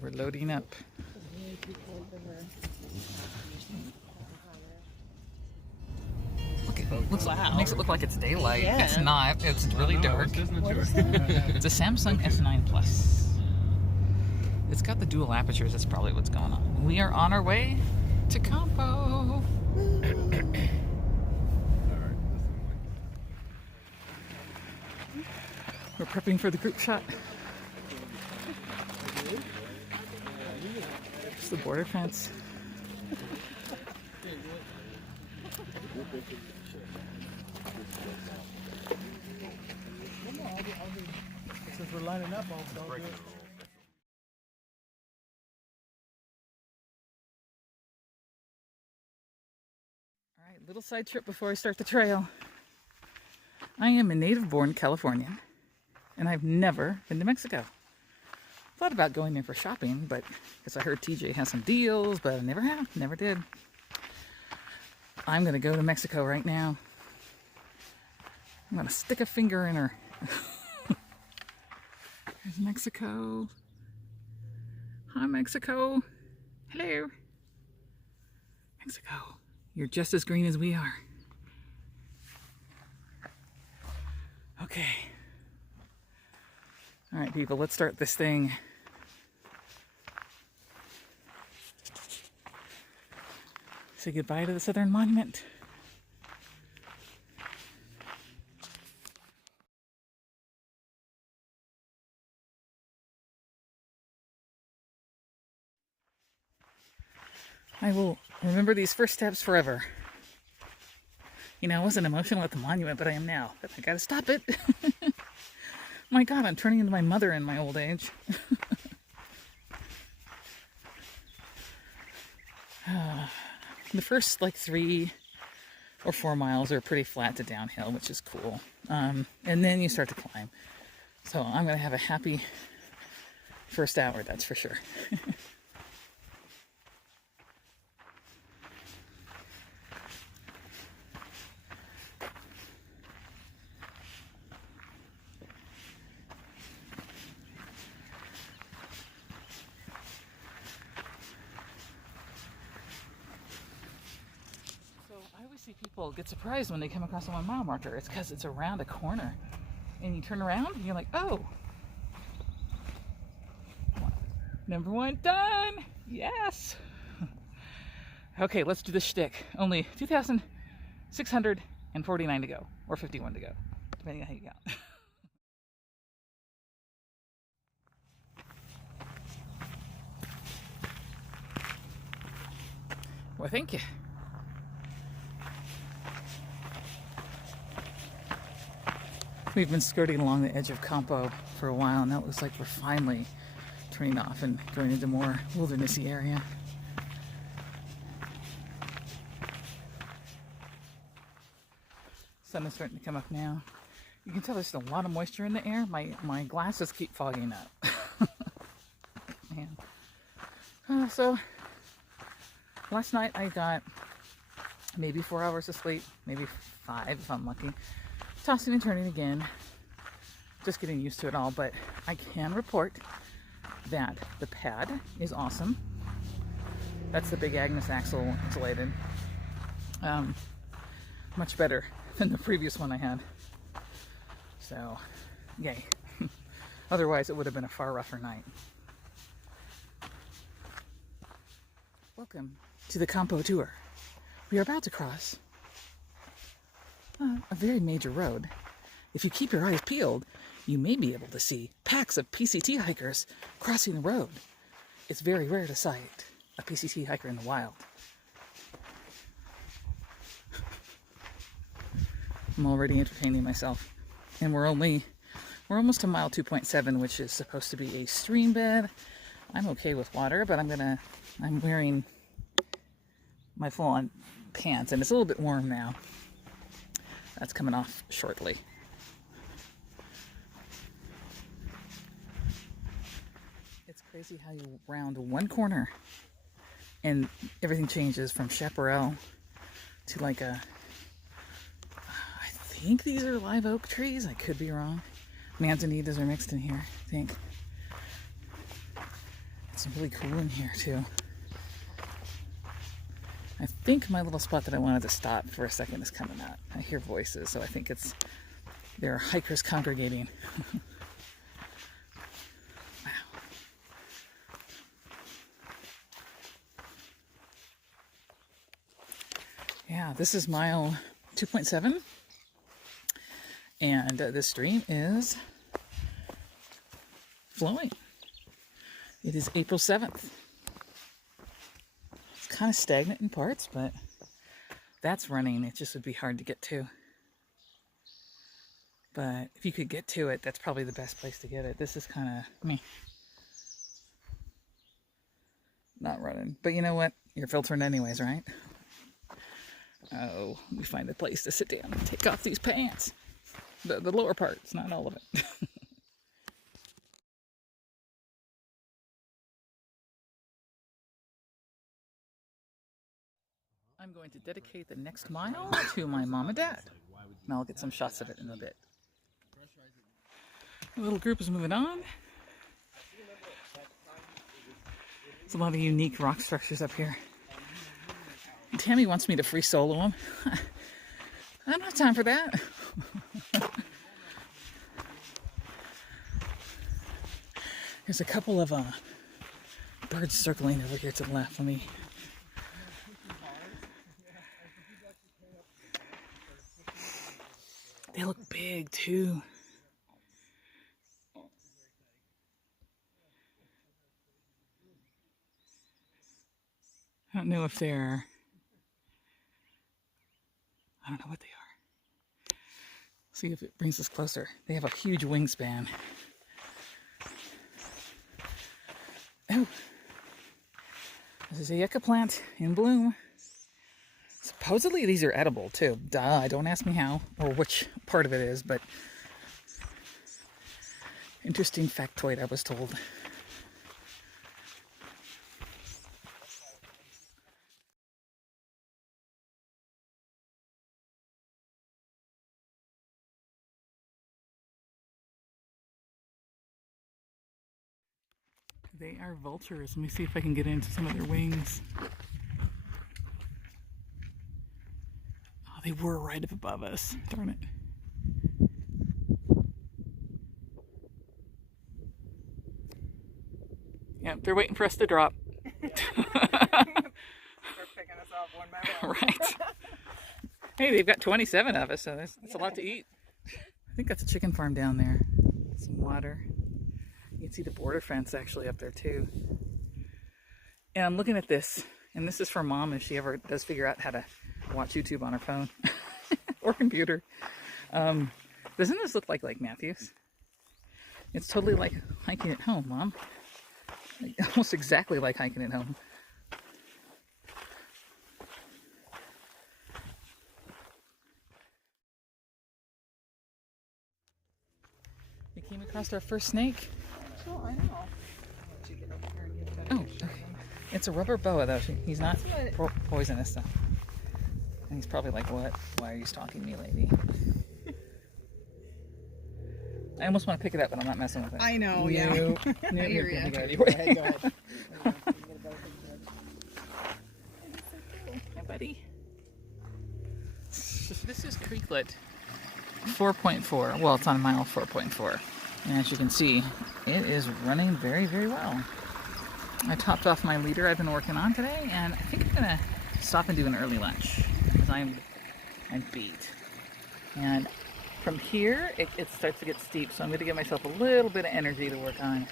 We're loading up. Makes it look like it's daylight. Yeah. It's not. It's really dark. It's It's a Samsung S9 Plus. It's got the dual apertures. That's probably what's going on. We are on our way to Campo. We're prepping for the group shot. It's the border fence. Since we're lining up, I'll do it. All right, little side trip before I start the trail. I am a native-born Californian, and I've never been to Mexico. Thought about going there for shopping, but because I heard TJ has some deals, but I never have, never did. I'm gonna go to Mexico right now. I'm gonna stick a finger in her. There's Mexico. Hi, Mexico. Hello. Mexico, you're just as green as we are. Okay. All right, people, let's start this thing. Say goodbye to the Southern Monument. I will remember these first steps forever. You know, I wasn't emotional at the monument, but I am now. But I gotta stop it. My God, I'm turning into my mother in my old age. The first like 3 or 4 miles are pretty flat to downhill, which is cool. And then you start to climb. So I'm gonna have a happy first hour, that's for sure. I always see people get surprised when they come across a 1 mile marker. It's because it's around a corner. And you turn around and you're like, oh. Number 1 done. Yes. Okay, let's do the shtick. Only 2,649 to go. Or 51 to go. Depending on how you count. Well, thank you. We've been skirting along the edge of Campo for a while, and now it looks like we're finally turning off and going into more wildernessy area. Sun is starting to come up now. You can tell there's a lot of moisture in the air. My glasses keep fogging up. Man. So last night I got maybe 4 hours of sleep, maybe 5 if I'm lucky. Tossing and turning again, just getting used to it all, but I can report that the pad is awesome. That's the big Agnes axle insulated. Much better than the previous one I had. So, yay. Otherwise, it would have been a far rougher night. Welcome to the Campo Tour. We are about to cross a very major road. If you keep your eyes peeled, you may be able to see packs of PCT hikers crossing the road. It's very rare to sight a PCT hiker in the wild. I'm already entertaining myself. And we're almost to mile 2.7, which is supposed to be a stream bed. I'm okay with water, but I'm wearing my full-on pants, and it's a little bit warm now. That's coming off shortly. It's crazy how you round one corner and everything changes from chaparral to like I think these are live oak trees. I could be wrong. Manzanitas are mixed in here, I think. It's really cool in here too. I think my little spot that I wanted to stop for a second is coming out. I hear voices, so I think there are hikers congregating. Wow. Yeah, this is mile 2.7, and this stream is flowing. It is April 7th. It's kind of stagnant in parts, but that's running. It just would be hard to get to. But if you could get to it, that's probably the best place to get it. This is kind of meh. Not running. But you know what? You're filtering anyways, right? Oh, we find a place to sit down and take off these pants. The lower parts, not all of it. I'm going to dedicate the next mile to my mom and dad. And I'll get some shots of it in a bit. The little group is moving on. There's a lot of unique rock structures up here. Tammy wants me to free solo them. I don't have time for that. There's a couple of birds circling over here to the left. Let me. They look big too. I don't know if they're. I don't know what they are. See if it brings us closer. They have a huge wingspan. Oh, this is a yucca plant in bloom. Supposedly these are edible too. Duh, don't ask me how or which part of it is, but interesting factoid I was told. They are vultures. Let me see if I can get into some of their wings. Oh, they were right up above us. Darn it. Yep, they're waiting for us to drop. They're picking us off one by one. Right. Hey, they've got 27 of us, so that's a lot to eat. I think that's a chicken farm down there. Some water. You can see the border fence actually up there too. And I'm looking at this, and this is for Mom if she ever does figure out how to watch YouTube on her phone or computer. Doesn't this look like Lake Matthews? It's totally like hiking at home, Mom. Almost exactly like hiking at home. We came across our first snake. Oh, I know. Oh, okay. It's a rubber boa, though. He's not poisonous, though. And he's probably like, what? Why are you stalking me, lady? I almost want to pick it up, but I'm not messing with it. I know, yeah. No, I hear ya. Go ahead. Hi, buddy. This is Creeklet 4.4. Well, it's on mile 4.4. And as you can see, it is running very, very well. I topped off my leader I've been working on today, and I think I'm gonna stop and do an early lunch because I'm beat. And from here, it starts to get steep, so I'm gonna give myself a little bit of energy to work on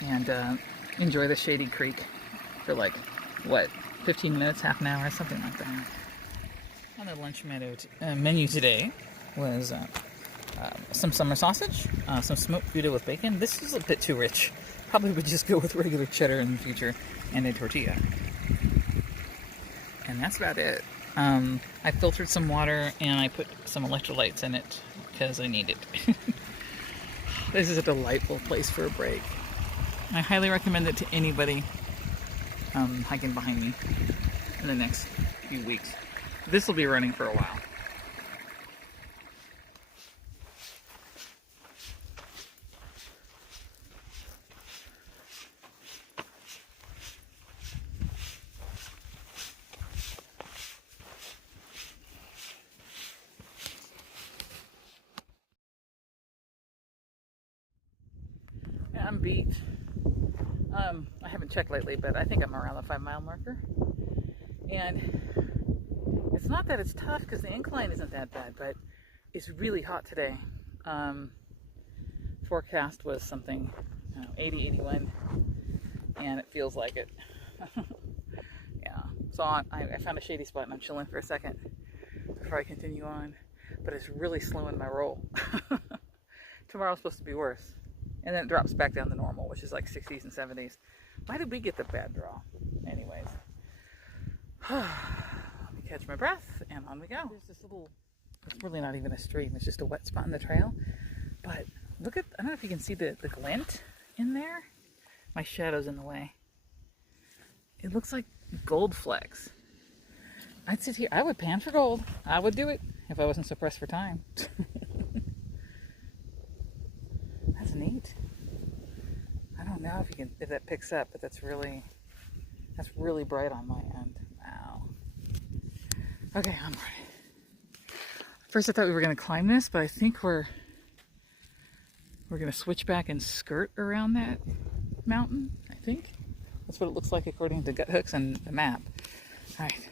and enjoy the shady creek for like, what, 15 minutes, half an hour, something like that. On the lunch menu today was some summer sausage, some smoked Gouda with bacon. This is a bit too rich. Probably would just go with regular cheddar in the future, and a tortilla. And that's about it. I filtered some water and I put some electrolytes in it because I need it. This is a delightful place for a break. I highly recommend it to anybody hiking behind me in the next few weeks. This will be running for a while. I'm beat. I haven't checked lately, but I think I'm around the 5-mile marker. And it's not that it's tough because the incline isn't that bad, but it's really hot today. Forecast was something, 80, 81, and it feels like it. Yeah, so I found a shady spot and I'm chilling for a second before I continue on, but it's really slowing my roll. Tomorrow's supposed to be worse, and then it drops back down to normal, which is like 60s and 70s. Why did we get the bad draw? Anyways, let me catch my breath and on we go. There's this little, it's really not even a stream, it's just a wet spot in the trail, but look at, I don't know if you can see the glint in there. My shadow's in the way. It looks like gold flecks. I'd sit here, I would pan for gold. I would do it if I wasn't so pressed for time. That's neat. I don't know if that picks up, but that's really bright on my end. Wow. Okay, I'm ready. First I thought we were gonna climb this, but I think we're gonna switch back and skirt around that mountain, I think. That's what it looks like according to Gut Hooks and the map. All right.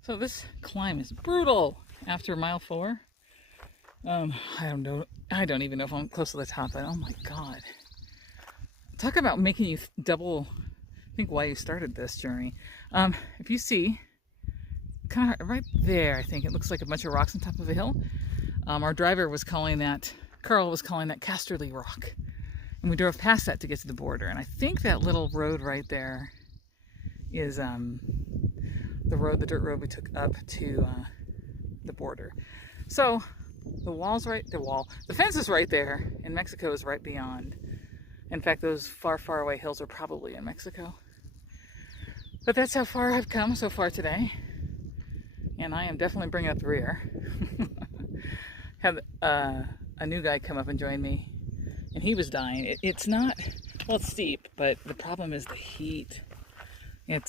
So this climb is brutal after mile 4. I don't know. I don't even know if I'm close to the top, but oh my God. Talk about making you double think why you started this journey. If you see, kind of right there, I think it looks like a bunch of rocks on top of a hill. Our driver was calling that, Carl was calling that Casterly Rock. And we drove past that to get to the border. And I think that little road right there is the dirt road we took up to the border. So the fence is right there, and Mexico is right beyond. In fact, those far, far away hills are probably in Mexico. But that's how far I've come so far today. And I am definitely bringing up the rear. Had a new guy come up and join me, and he was dying. It's not, well, it's steep, but the problem is the heat. I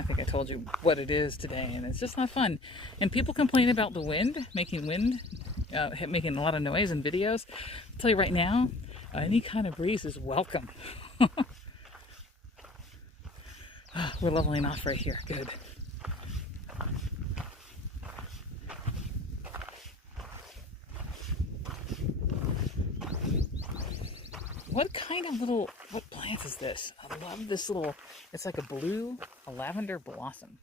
think I told you what it is today, and it's just not fun. And people complain about the wind, making a lot of noise in videos. I'll tell you right now, any kind of breeze is welcome. We're leveling off right here, good. What plant is this? I love this little, it's like a lavender blossom.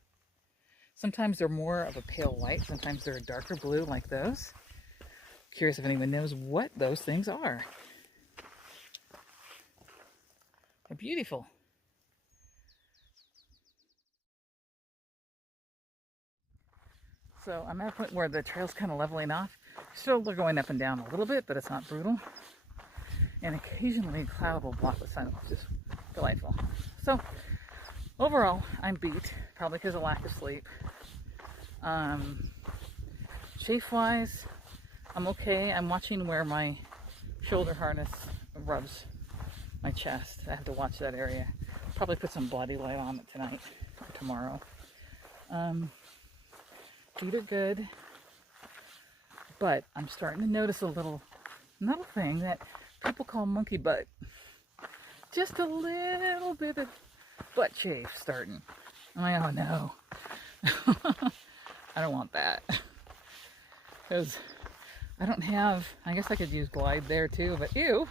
Sometimes they're more of a pale white, sometimes they're a darker blue like those. Curious if anyone knows what those things are. They're beautiful. So I'm at a point where the trail's kind of leveling off. Still they're going up and down a little bit, but it's not brutal. And occasionally a cloud will block the sun, which is delightful. So overall, I'm beat, probably because of lack of sleep. Chafe-wise, I'm okay. I'm watching where my shoulder harness rubs my chest. I have to watch that area. Probably put some body light on it tonight or tomorrow. Feet are good, but I'm starting to notice a little thing that people call monkey butt. Just a little bit of butt chafe starting. I'm like, oh no. I don't want that. Because I don't have, I guess I could use Glide there too, but ew.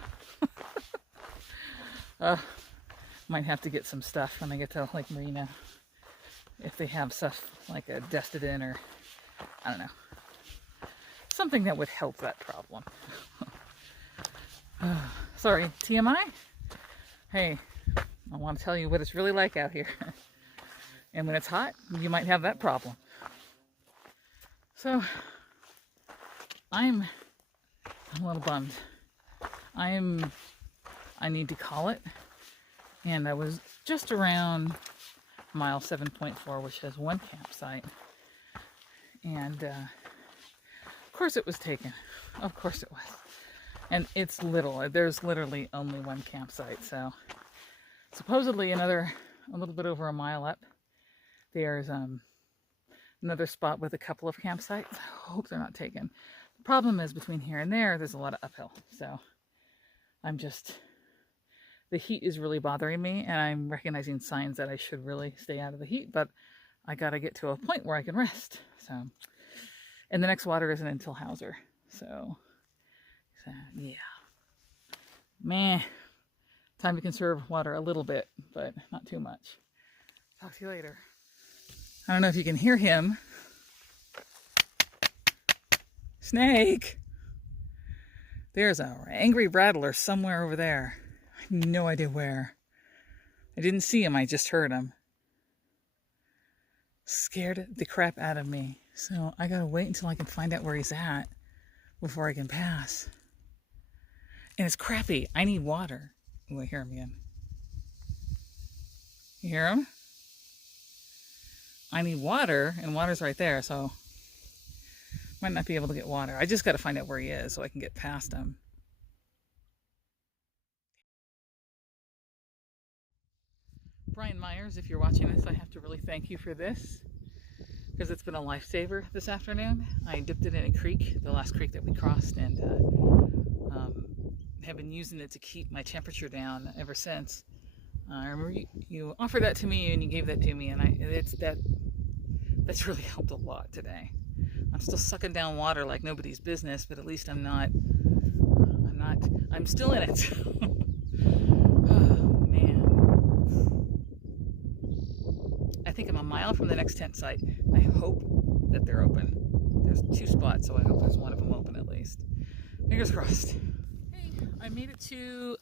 Might have to get some stuff when I get to Lake Marina. If they have stuff like a Destidin or, I don't know. Something that would help that problem. Sorry, TMI? Hey, I want to tell you what it's really like out here. And when it's hot, you might have that problem. So I'm a little bummed. I need to call it, and I was just around mile 7.4, which has one campsite, and of course it was taken. Of course it was. And it's little. There's literally only one campsite. So supposedly a little bit over a mile up, there's another spot with a couple of campsites. I hope they're not taken. The problem is between here and there's a lot of uphill. So the heat is really bothering me, and I'm recognizing signs that I should really stay out of the heat, but I got to get to a point where I can rest. So, and the next water isn't until Hauser. So yeah. Meh. Time to conserve water a little bit, but not too much. Talk to you later. I don't know if you can hear him. Snake! There's an angry rattler somewhere over there. I have no idea where. I didn't see him, I just heard him. Scared the crap out of me. So I gotta wait until I can find out where he's at before I can pass. And it's crappy. I need water. Oh, I hear him again. You hear him? I need water, and water's right there, so might not be able to get water. I just got to find out where he is so I can get past him. Brian Myers, if you're watching this, I have to really thank you for this, because it's been a lifesaver this afternoon. I dipped it in a creek, the last creek that we crossed, and have been using it to keep my temperature down ever since. I remember you offered that to me, and you gave that to me, and that's really helped a lot today. I'm still sucking down water like nobody's business, but at least I'm still in it. Oh, man. I think I'm a mile from the next tent site. I hope that they're open. There's 2 spots, so I hope there's one of them open at least. Fingers crossed. Hey, I made it to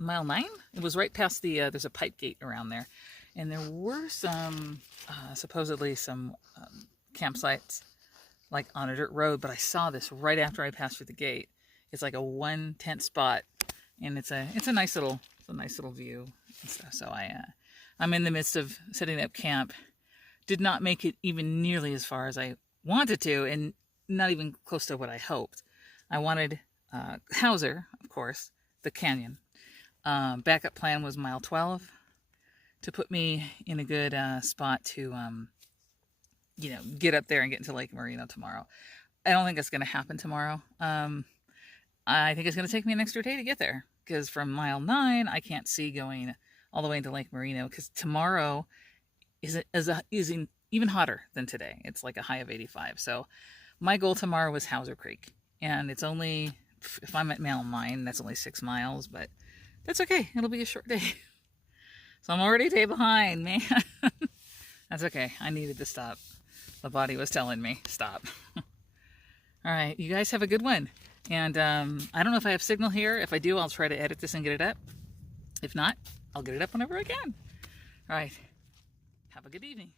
mile 9. It was right past there's a pipe gate around there. And there were some, supposedly some campsites like on a dirt road, but I saw this right after I passed through the gate. It's like a 1 tent spot, and it's a nice little view and stuff. So I'm in the midst of setting up camp. Did not make it even nearly as far as I wanted to, and not even close to what I hoped. I wanted Hauser, of course, the canyon. Backup plan was mile 12 to put me in a good spot to get up there and get into Lake Merino tomorrow. I don't think that's going to happen tomorrow. I think it's going to take me an extra day to get there, because from mile 9 I can't see going all the way into Lake Merino, because tomorrow is even hotter than today. It's like a high of 85. So my goal tomorrow was Hauser Creek, and it's only, if I'm at mile 9, that's only 6 miles, but that's okay. It'll be a short day. So I'm already a day behind, man. That's okay. I needed to stop. The body was telling me, stop. All right, you guys have a good one. And I don't know if I have signal here. If I do, I'll try to edit this and get it up. If not, I'll get it up whenever I can. All right, have a good evening.